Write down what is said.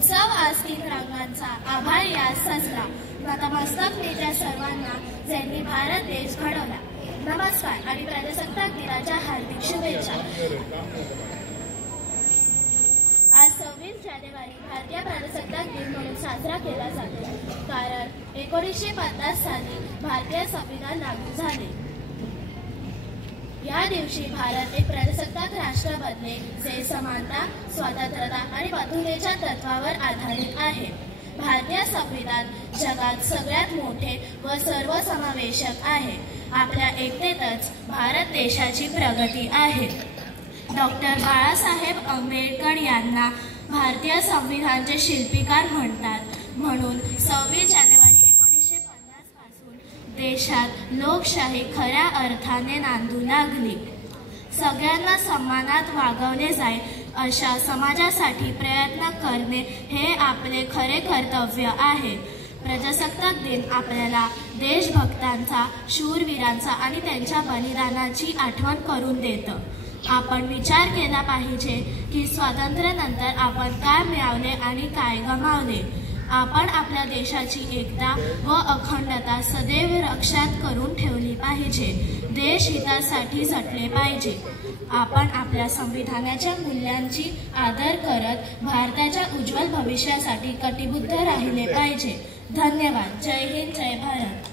उत्सव आज 3 रंगांचा आभार यास सजला। नतमस्तक मी त्या सर्वांना ज्यांनी भारत देश घडवला। नमस्कार आणि प्रजासत्ताक दिनाच्या हार्दिक शुभेच्छा। आज 26 जानेवारी भारतीय प्रजासत्ताक दिन म्हणून साजरा केला जातो, कारण 1950 साली भारतीय संविधान लागू झाले। या दिवशी भारत एक प्रजासत्ताक राष्ट्र बनले, जे समानता, स्वातंत्र्यता आणि बंधुतेच्या तत्वावर आधारित आहे। भारतीय संविधान जगात सगळ्यात मोठे व सर्वसमावेशक आहे। आपल्या एकतेतच भारत देशाची प्रगती आहे। डॉक्टर बाळासाहेब आंबेडकर यांना भारतीय संविधानाचे शिल्पकार म्हणतात, म्हणून 26 जानेवारी 1950 पासून देशात लोकशाही खऱ्या अर्थाने नांदू लागली। सगळ्यांना सन्मानात वागवले जाईल अशा समाजासाठी प्रयत्न करणे हे आपले खरे कर्तव्य आहे। प्रजासत्ताक दिन आपल्याला देशभक्तांचा, शूरवीरांचा आणि त्यांच्या बलिदानाची आठवण करून देतं। आपण विचार केला पाहिजे की स्वातंत्र्यानंतर आपण काय मिळवले आणि काय गमावले। आपण आपल्या देशाची एकता व अखंडता सदैव रक्षात करून ठेवली पाहिजे। देश हितासाठी झटले पाहिजे। आपण आपल्या संविधानाच्या मूल्यांची आदर करत भारताच्या उज्ज्वल भविष्यासाठी कटिबद्ध राहिले पाहिजे। धन्यवाद। जय हिंद, जय भारत।